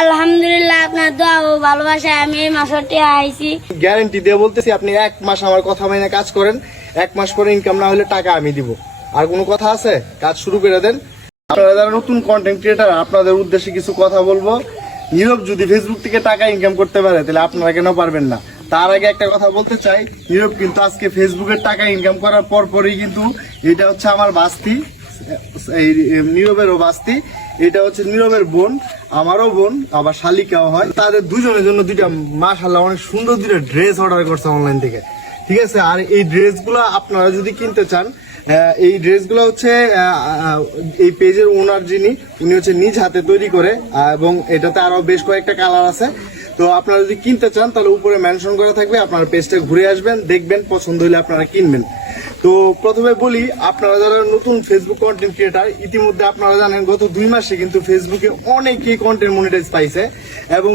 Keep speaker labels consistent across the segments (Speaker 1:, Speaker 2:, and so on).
Speaker 1: আলহামদুলিল্লাহ, আপনার দোয়া ও ভালোবাসায় আমি এই মাসটি আইছি।
Speaker 2: গ্যারেন্টি দিয়ে বলতেছি, আপনি এক মাস আমার কথা মেনে কাজ করেন। এক মাস পরে ইনকাম না হলে টাকা আমি দিব। আর কোনো কথা আছে? কাজ শুরু করে দেন। আপনারা যারা নতুন কন্টেন্ট ক্রিয়েটার আপনাদের উদ্দেশ্যে কিছু কথা বলব। নীরব যদি ফেসবুক থেকে টাকা ইনকাম করতে পারে, তাহলে আপনারা কেন পারবেন না? তার আগে একটা কথা বলতে চাই। নীরব কিন্তু আজকে ফেসবুকের টাকা ইনকাম করার পর পরই কিন্তু এটা হচ্ছে আমার বাস্তি। এই নীরবেরও বাস্তি। এটা হচ্ছে নীরবের বোন, আমারও বোন, আবার শালিকাও হয়। তাদের দুজনের জন্য দুইটা মাশাল্লাহ অনেক সুন্দর দুইটা ড্রেস অর্ডার করছে অনলাইন থেকে। ঠিক আছে? আর এই ড্রেসগুলো আপনারা যদি কিনতে চান এই ড্রেসগুলো হচ্ছে এই পেজের ওনার যিনি, উনি হচ্ছে নিজ হাতে তৈরি করে এবং এটাতে আরও বেশ কয়েকটা কালার আছে। তো আপনারা যদি কিনতে চান, তাহলে উপরে মেনশন করা থাকবে, আপনারা পেজটা ঘুরে আসবেন, দেখবেন, পছন্দ হলে আপনারা কিনবেন। তো প্রথমে বলি, আপনারা যারা নতুন ফেসবুক কন্টেন্ট ক্রিয়েটার ইতিমধ্যে আপনারা জানেন গত দুই মাসে কিন্তু ফেসবুকে অনেকেই কন্টেন্ট মনিটাইজ পাইছে এবং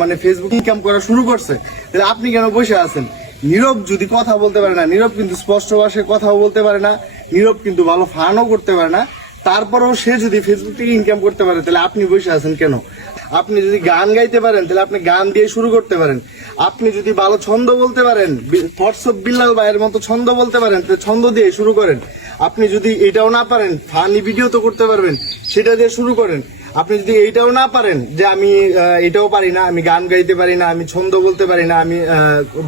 Speaker 2: মানে ফেসবুক ইনকাম করা শুরু করছে। তাহলে আপনি কেন বসে আছেন? নীরব যদি কথা বলতে পারে না, নীরব কিন্তু স্পষ্ট ভাষায় কথাও বলতে পারে না, নীরব কিন্তু ভালো ফানও করতে পারে না, তারপরেও সে যদি ফেসবুক থেকে ইনকাম করতে পারে, তাহলে আপনি বসে আছেন কেন? আপনি যদি গান গাইতে পারেন, তাহলে আপনি গান দিয়ে শুরু করতে পারেন। আপনি যদি ভালো ছন্দ বলতে পারেন হোয়াটসঅ্যাপ বিল্লাল ভাইয়ের মতো ছন্দ বলতে পারেন, তাহলে ছন্দ দিয়ে শুরু করেন। আপনি যদি এটাও না পারেন ফানি ভিডিও তো করতে পারবেন, সেটা দিয়ে শুরু করেন। আপনি যদি এইটাও না পারেন, যে আমি এটাও পারি না, আমি গান গাইতে পারি না, আমি ছন্দ বলতে পারি না, আমি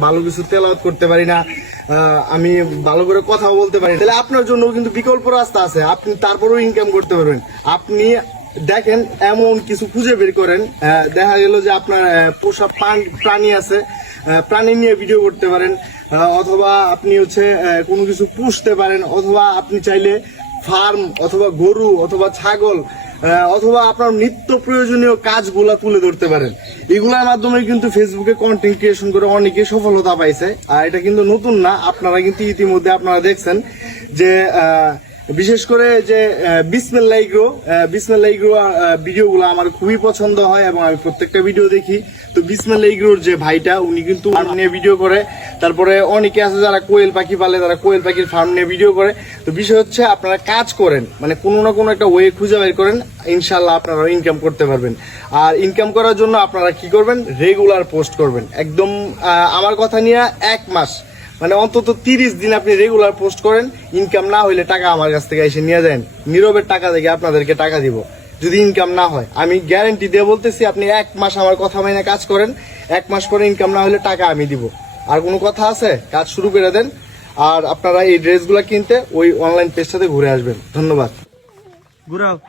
Speaker 2: ভালো কিছু তেলাওয়াত করতে পারি না আমি ভালো করে কথাও বলতে পারি তাহলে আপনার জন্য কিন্তু বিকল্প রাস্তা আছে। আপনি তারপরেও ইনকাম করতে পারবেন। আপনি দেখেন, এমন কিছু খুঁজে বের করেন। দেখা গেল যে আপনার পোষা প্রাণ- আছে। প্রাণী নিয়ে ভিডিও করতে পারেন অথবা আপনি হচ্ছে কোনো কিছু পুষতে পারেন, অথবা আপনি চাইলে ফার্ম অথবা গরু অথবা ছাগল অথবা আপনার নিত্য প্রয়োজনীয় কাজগুলা তুলে ধরতে পারেন। এগুলোর মাধ্যমে কিন্তু ফেসবুকে কন্টেন্ট ক্রিয়েশন করে অনেকে সফলতা পাইছে। আর এটা কিন্তু নতুন না, আপনারা কিন্তু ইতিমধ্যে আপনারা দেখছেন যে বিশেষ করে যে বিসমেল ইগ্রো বিসমেল ইগ্রো ভিডিওগুলো আমার খুবই পছন্দ হয় এবং আমি প্রত্যেকটা ভিডিও দেখি। তো বিসমেল ইগ্রোর যে ভাইটা, উনি কিন্তু ফার্ম নিয়ে ভিডিও করে। তারপরে অনেকে আছে যারা কোয়েল পাখি পালে, তারা কোয়েল পাখির ফার্ম নিয়ে ভিডিও করে। তো বিষয় হচ্ছে আপনারা কাজ করেন মানে কোনো না কোনো একটা ওয়ে খুঁজে বের করেন ইনশাল্লাহ আপনারা ইনকাম করতে পারবেন। আর ইনকাম করার জন্য আপনারা কি করবেন? রেগুলার পোস্ট করবেন। একদম আমার কথা নিয়ে এক মাস মানে অন্তত তিরিশ দিন আপনি রেগুলার পোস্ট করেন ইনকাম না হইলে টাকা আমার কাছ থেকে এসে নিয়ে যান। নীরবের টাকা থেকে আপনাদেরকে টাকা দিব। যদি ইনকাম না হয়, আমি গ্যারেন্টি দিয়ে বলতেছি, আপনি এক মাস আমার কথা মেনে কাজ করেন, এক মাস পরে ইনকাম না হলে টাকা আমি দিব। আর কোনো কথা আছে? কাজ শুরু করে দেন। আর আপনারা এই ড্রেসগুলো কিনতে ওই অনলাইন পেজটাতে ঘুরে আসবেন। ধন্যবাদ।
Speaker 3: ঘুরাও।